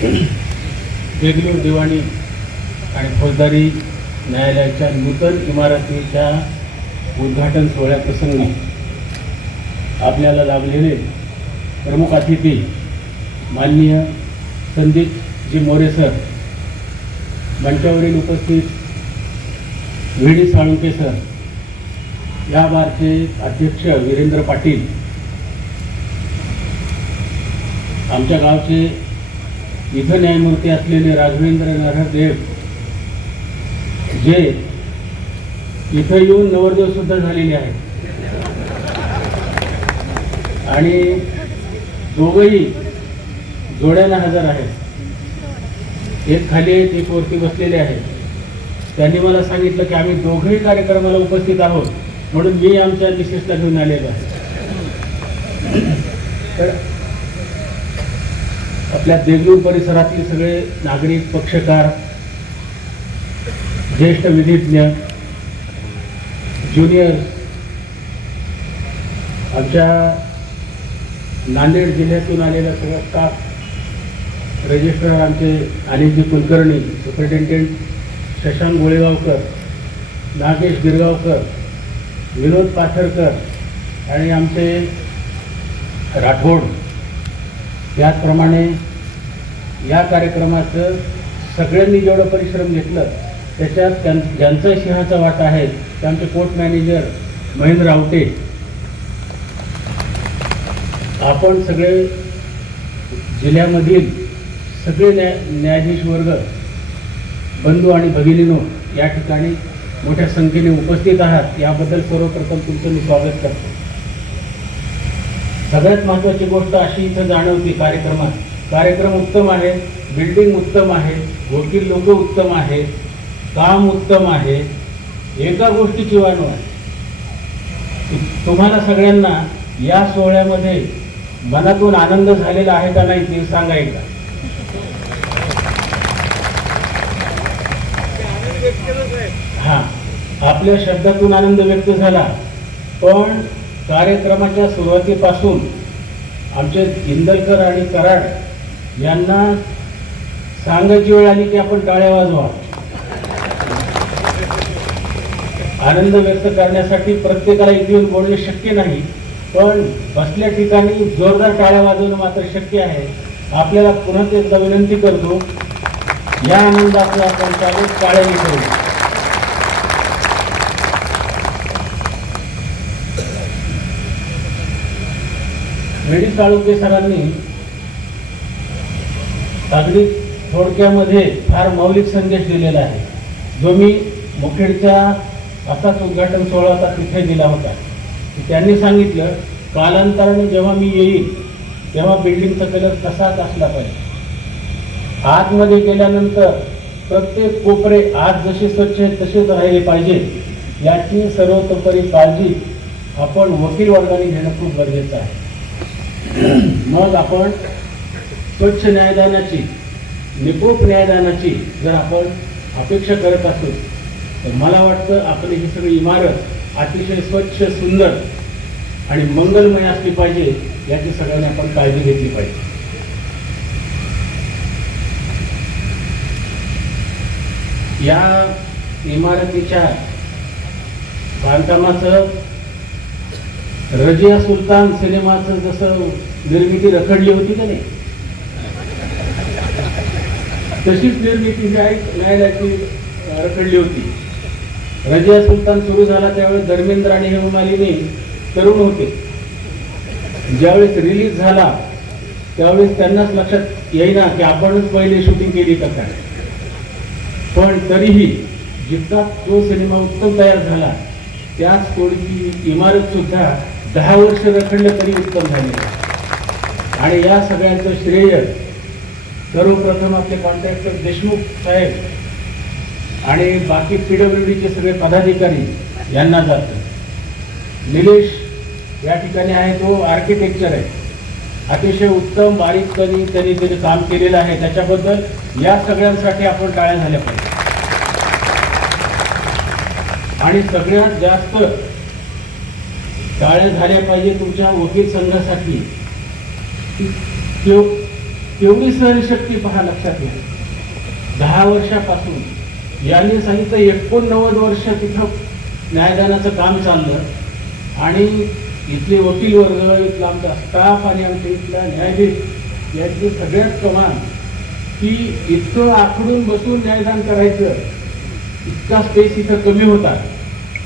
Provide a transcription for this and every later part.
देगलूर दिवाणी आणि फौजदारी न्यायालयाच्या नूतन इमारतीच्या उद्घाटन सोहळ्याप्रसंगी आपल्याला लाभलेले प्रमुख अतिथी माननीय संदीपजी मोरे सर, मंचावरील उपस्थित व्ही.डी. साळुंखे सर, या बारचे अध्यक्ष वीरेंद्र पाटील, आमच्या गावचे इथं न्यायमूर्ती असलेले राघवेंद्र नरहरदेव, जे इथं येऊन नवरदेव सुद्धा झालेले आहेत, आणि दोघंही जोड्याला हजर आहेत. एक खाली आहेत, एक वरती बसलेले आहेत. त्यांनी मला सांगितलं की आम्ही दोघंही कार्यक्रमाला उपस्थित आहोत, म्हणून मी आमच्या मिसेसला घेऊन आलेलो आहे. तर आपल्या देगलूर परिसरातील सगळे नागरिक, पक्षकार, ज्येष्ठ विधिज्ञ, ज्युनियर, आमच्या नांदेड जिल्ह्यातून आलेला सगळा स्टाफ, रजिस्ट्रार आमचे अनिलजी कुलकर्णी, सुपरिटेंडेंट शशांक गोळेगावकर, नागेश गिरगावकर, विनोद पाथरकर आणि आमचे राठोड. त्याचप्रमाणे या कार्यक्रमाचं सगळ्यांनी जेवढं परिश्रम घेतलं त्याच्यात ज्यांचा सिंहाचा वाटा आहे ते आमचे कोर्ट मॅनेजर महेंद्र आवटे. आपण सगळे जिल्ह्यामधील सगळे न्यायाधीश वर्ग, बंधू आणि भगिनींनो, या ठिकाणी मोठ्या संख्येने उपस्थित आहात, याबद्दल सर्वप्रथम तुमचं मी स्वागत करतो. सगळ्यात महत्त्वाची गोष्ट अशी इथं जाणवती कार्यक्रम उत्तम आहे, बिल्डिंग उत्तम आहे, वकील लोक उत्तम आहे, काम उत्तम आहे. एका गोष्टीची जाणीव आहे, तुम्हाला सगळ्यांना या सोहळ्यामध्ये मनातून आनंद झालेला आहे का नाही ते सांगायचं. हा, आपल्या शब्दातून आनंद व्यक्त झाला, पण कार्यक्रमाच्या सुरुवातीपासून आमचे इंदलकर आणि कराड यांना सांगायची वेळ आली की आपण टाळ्या वाजवा. आनंद व्यक्त करण्यासाठी प्रत्येकाला इथे येऊन बोलणे शक्य नाही, पण बसल्या ठिकाणी जोरदार टाळ्या वाजवणं मात्र शक्य आहे. आपल्याला पुन्हा एकदा विनंती करतो, या आनंदाचं आपण चालूच टाळ्याने करू. व्ही.डी. साळुंखे सरांनी अगदी थोडक्यामध्ये फार मौलिक संदेश दिलेला आहे, जो मी मुखेडच्या असाच उद्घाटन सोहळा होता तिथे दिला होता. त्यांनी सांगितलं, कालांतराने जेव्हा मी येईल तेव्हा बिल्डिंगचा कलर तसाच असला पाहिजे. आतमध्ये गेल्यानंतर प्रत्येक कोपरे आज जसे स्वच्छ आहेत तसेच राहिले पाहिजे, याची सर्वतोपरी काळजी आपण वकील वर्गाने घेणं खूप गरजेचं आहे. मग आपण स्वच्छ न्यायदानाची, निकोप न्यायदानाची जर आपण अपेक्षा करत असू तर मला वाटतं आपली ही सगळी इमारत अतिशय स्वच्छ, सुंदर आणि मंगलमय असली पाहिजे, याची सगळ्यांनी आपण काळजी घेतली पाहिजे. या इमारतीच्या बांधकामाचं रजिया सुलतान सिनेमाचं जसं निर्मिती रखडली होती का नाही, तशीच निर्मिती न्यायालयाची रखडली होती. रजिया सुलतान सुरू झाला त्यावेळेस धर्मेंद्र आणि हेमा मालिनी तरुण होते. ज्यावेळेस रिलीज झाला त्यावेळेस त्यांनाच लक्षात येईना की आपणच पहिले शूटिंग केली का काय, पण तरीही जितका तो सिनेमा उत्तम तयार झाला, त्याच थोडीशी इमारत सुद्धा 10 वर्ष रखडलं तरी उत्तम झाले. आणि या सगळ्यांचं श्रेय सर्वप्रथम आपले कॉन्ट्रॅक्टर देशमुख साहेब आणि बाकी PWDचे सगळे पदाधिकारी यांना जातं. निलेश या ठिकाणी आहे, तो आर्किटेक्चर आहे, अतिशय उत्तम बारीकपणे त्यांनी काम केलेलं आहे. त्याच्याबद्दल या सगळ्यांसाठी आपण टाळ्या झाल्या पाहिजे. आणि सगळ्यात जास्त टाळ्या झाल्या पाहिजे तुमच्या वकील संघासाठी. तेवढी सहनशक्ती पहा लक्षात घ्या. 10 वर्षापासून यांनी सांगितलं 89 वर्ष तिथं न्यायदानाचं काम चाललं आणि इथले वकील वर्ग, इथला आमचा स्टाफ आणि आमच्या इथला न्यायाधीश याची सगळ्यात कमाल की इतकं आखडून बसून न्यायदान करायचं, इतका स्पेस इथं कमी होता.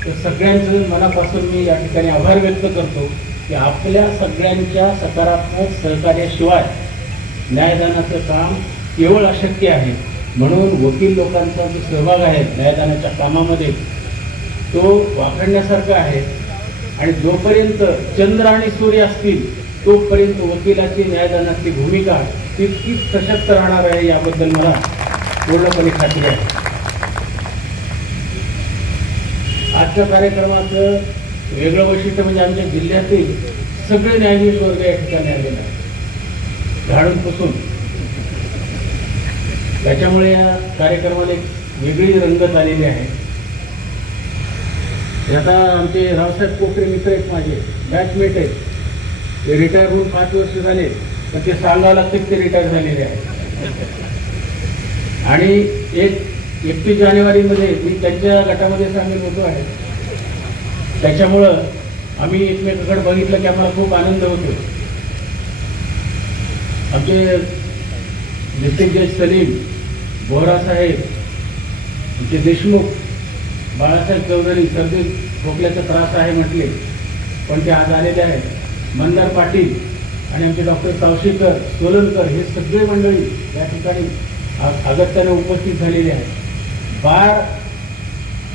तर सगळ्यांचं मनापासून मी या ठिकाणी आभार व्यक्त करतो की आपल्या सगळ्यांच्या सकारात्मक सहकार्याशिवाय न्यायदानाचं काम केवळ अशक्य आहे. म्हणून वकील लोकांचा जो सहभाग आहे न्यायदानाच्या कामामध्ये तो वाखाणण्यासारखा आहे. आणि जोपर्यंत चंद्र आणि सूर्य असतील तोपर्यंत वकिलाची न्यायदानातली भूमिका तितकीच सशक्त राहणार आहे, याबद्दल मला पूर्णपणे खात्री आहे. आजच्या कार्यक्रमाचं वेगळं वैशिष्ट्य म्हणजे आमच्या जिल्ह्यातील सगळे न्यायाधीश वर्ग या ठिकाणी आलेले आहे, झाडून पुसून. त्याच्यामुळे या कार्यक्रमाला एक वेगळी रंगत आलेली आहे. आता आमचे रावसाहेब कोकरे मित्र आहेत, माझे बॅचमेट आहेत, ते रिटायर होऊन 5 वर्ष झाले, पण ते सांगावं लागतं ते रिटायर झालेले आहे. आणि 31 जानेवारीमध्ये मी त्यांच्या गटामध्ये सामील होतो आहे. त्याच्यामुळं आम्ही एकमेकांकडे बघितलं की आम्हाला खूप आनंद होतो. आमचे डिस्ट्रिक्ट जज सलीम बोहरा साहेब, आमचे देशमुख बाळासाहेब चौधरी, सर्दी खोकल्याचा त्रास आहे म्हटले पण ते आज आलेले आहेत, मंदार पाटील आणि आमचे डॉक्टर सावशीकर, सोलनकर, हे सगळे मंडळी या ठिकाणी अगत्याने उपस्थित झालेले आहेत. बार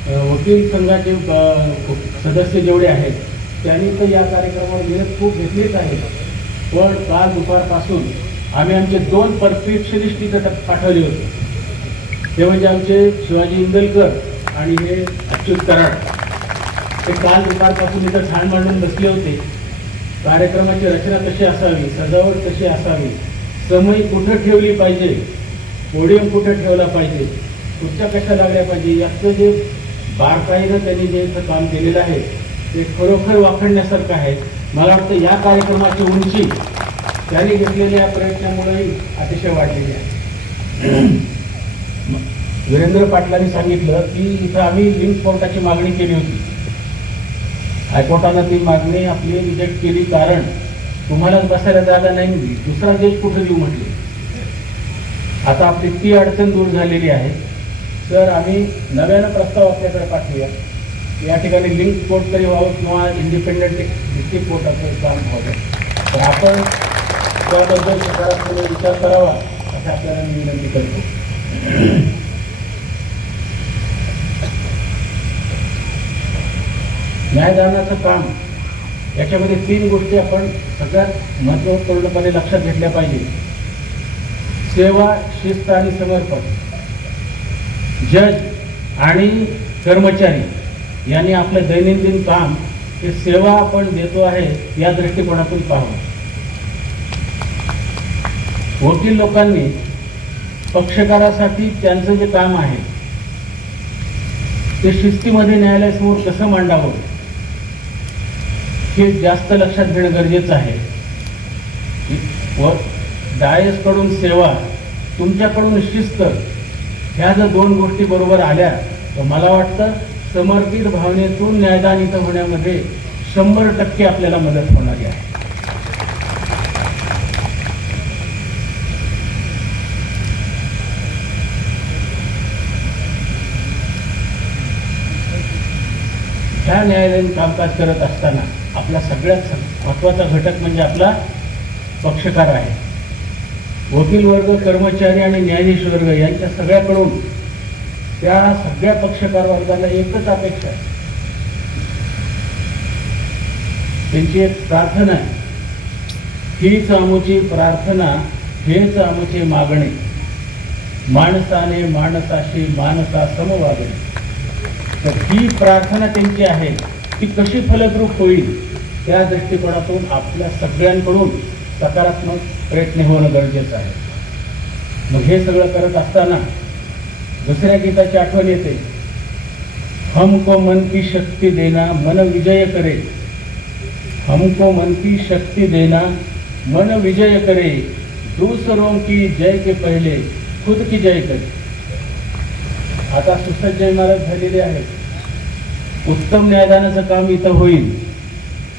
वकील संघाचे सदस्य जेवढे आहेत त्यांनी तर या कार्यक्रमावर मेहनत खूप घेतलीच आहे. पण काल दुपारपासून आम्ही आमचे 2 परफेक्शनिस्ट इथं पाठवले होते. ते म्हणजे आमचे शिवाजी इंदलकर आणि हे अच्युत कराड. ते काल दुपारपासून इथं छान मांडून बसले होते. कार्यक्रमाची रचना कशी असावी, सजावट कशी असावी, समय कुठं ठेवली पाहिजे, पोडियम कुठं ठेवला पाहिजे, खुर्च्या कशा लागल्या पाहिजे, याचं जे बारकाईनं त्यांनी जे इथं काम केलेलं आहे ते खरोखर वाखाणण्यासारखं आहे. मला वाटतं या कार्यक्रमाची उंची त्यांनी घेतलेल्या प्रयत्नामुळेही अतिशय वाढलेली आहे. वीरेंद्र पाटलांनी सांगितलं की इथं आम्ही लिंक कोर्टाची मागणी केली होती. हायकोर्टानं ती मागणी आपली रिजेक्ट केली, कारण तुम्हालाच बसायला जागा नाही, दुसरा देश कुठं देऊ म्हटले. आता आपली ती अडचण दूर झालेली आहे. तर आम्ही नव्यानं प्रस्ताव आपल्याकडे पाठवूया. या ठिकाणी लिंक कोर्ट तरी व्हावं किंवा इंडिपेंडंट डिस्ट्रिक्ट कोर्टाचं काम व्हावं. तर आपण त्याबद्दल सकारात्मक विचार करावा असं आपल्याला मी विनंती करतो. न्यायदानाचं काम याच्यामध्ये 3 गोष्टी आपण सगळ्यात महत्त्वपूर्णपणे लक्षात घेतल्या पाहिजे. सेवा, शिस्त आणि समर्पण. जज आणि कर्मचारी यांनी आपलं दैनंदिन काम हे सेवा आपण देतो आहे या दृष्टिकोनातून पाहावं. वकील लोकांनी पक्षकारासाठी त्यांचं जे काम आहे ते शिस्तीमध्ये न्यायालयासमोर कसं मांडावं हे जास्त लक्षात घेणं गरजेचं आहे. व डायसकडून सेवा, तुमच्याकडून शिस्त, ह्या जर 2 गोष्टी बरोबर आल्या तर मला वाटतं समर्पित भावनेतून न्यायदान इथं होण्यामध्ये 100% आपल्याला मदत होणारी आहे. ह्या न्यायालयीन कामकाज करत असताना आपला सगळ्यात महत्त्वाचा घटक म्हणजे आपला पक्षकार आहे. वकील वर्ग, कर्मचारी आणि न्यायाधीश वर्ग यांच्या सगळ्याकडून त्या सगळ्या पक्षकार वर्गाला एकच अपेक्षा आहे. त्यांची एक प्रार्थना आहे, हीच आमुची प्रार्थना, हेच आमुचे मागणे, माणसाने माणसाशी माणसा समवागणे. तर ही प्रार्थना त्यांची आहे, ती कशी फलद्रूप होईल त्या दृष्टिकोनातून आपल्या सगळ्यांकडून सकारात्मक प्रयत्न होणं गरजेचं आहे. मग हे सगळं करत असताना दुसऱ्या गीताची आठवण येते, हमको मन की शक्ती देना मन विजय करे, हमको मन की शक्ती देना मन विजय करे, दूसरों की जय के पहिले खुद की जय करे. आता सुसज्ज इमारत झालेली आहे. उत्तम न्यायदानाचं काम इथं होईल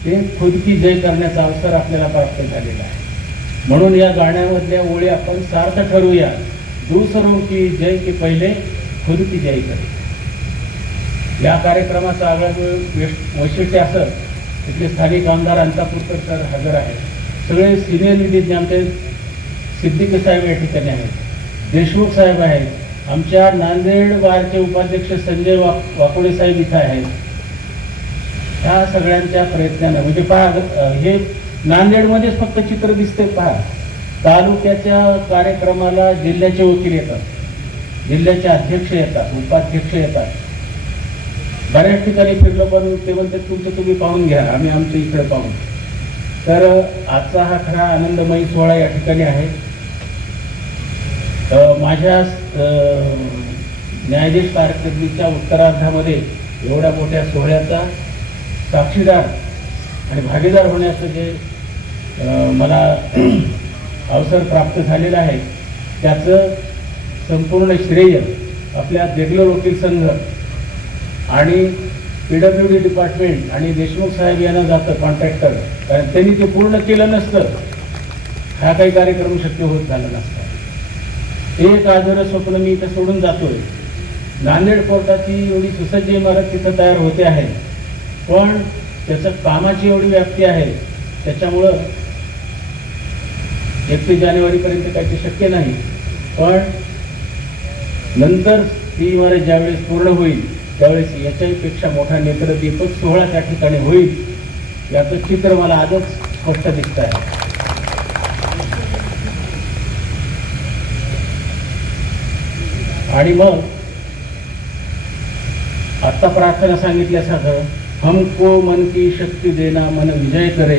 ते खुद की जय करण्याचा अवसर आपल्याला प्राप्त झालेला आहे. म्हणून या गाण्यामधल्या ओळी आपण सार्थ ठरूया. दूसरों की जय के पहिले खुद की जय करे. या कार्यक्रमाचं आगळं वैशिष्ट्य असं तिथले स्थानिक आमदार अंतापूरकर सर हजर आहेत. सगळे सिनियर विधिज्ञ आमचे सिद्दीकी साहेब या ठिकाणी आहेत, देशमुख साहेब आहेत, आमच्या नांदेड बारचे उपाध्यक्ष संजय वाकोडे साहेब इथं आहेत. ह्या सगळ्यांच्या प्रयत्नानं म्हणजे पहा, हे नांदेडमध्येच फक्त चित्र दिसते. पहा, तालुक्याच्या कार्यक्रमाला जिल्ह्याचे वकील येतात, जिल्ह्याचे अध्यक्ष येतात, उपाध्यक्ष येतात. बऱ्याच ठिकाणी फिरलो पण ते म्हणते तुमचं तुम्ही पाहून घ्या, आम्ही आमचं इकडे पाहून. तर आजचा हा खरा आनंदमयी सोहळा या ठिकाणी आहे. माझ्या न्यायाधीश कारकिर्दीच्या उत्तरार्धामध्ये एवढ्या मोठ्या सोहळ्याचा साक्षीदार आणि भागीदार होण्याचं जे मला अवसर प्राप्त झालेला आहे त्याचं संपूर्ण श्रेय आपल्या देगलूर वकील संघ आणि PWD डिपार्टमेंट आणि देशमुख साहेब यांना जातं, कॉन्ट्रॅक्टर. कारण त्यांनी ते पूर्ण केलं नसतं हा काही कार्यक्रम शक्य होत झाला नसता. एक आजर स्वप्न मी इथं सोडून जातोय. नांदेड कोर्टाची एवढी सुसज्ज इमारत तिथं तयार होते आहे, पण त्याचं कामाची एवढी व्याप्ती आहे त्याच्यामुळं 31 जानेवारीपर्यंत काही ते शक्य नाही. पण नंतर ती इमारत ज्यावेळेस पूर्ण होईल त्यावेळेस याच्यापेक्षा मोठा नेत्रदीपक सोहळा त्या ठिकाणी होईल याचं चित्र मला आजच स्पष्ट दिसत आहे. आणि मग आत्ता प्रार्थना सांगितल्यासारखं हमको मन की शक्ती देना मन विजय करे,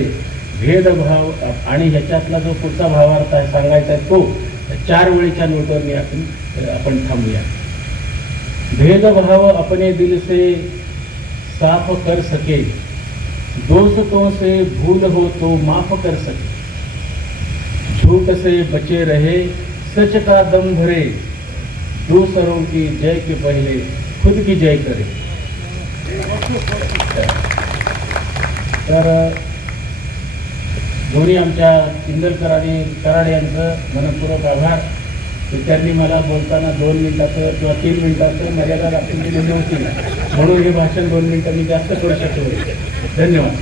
भेदभाव. आणि ह्याच्यातला जो पुढचा भावार्थ आहे सांगायचा आहे तो 4 वेळीच्या नोटवर आपण थांबूया. भेदभाव अपने दिल से साफ कर सके, दोस्तों से भूल हो तो माफ कर सके, झूठ से बचे रहे सच का दम भरे, दूसरों की जय के पहले खुद की जय करे. तर दोन्ही आमच्या चिंदलकर आणि कराड यांचं मनपूर्वक आभार. त्यांनी मला बोलताना 2 मिनिटाचं किंवा 3 मिनिटाचं मर्यादा राखून दिलेली होती, म्हणून हे भाषण 2 मिनिटं मी जास्त करू शकतो. धन्यवाद.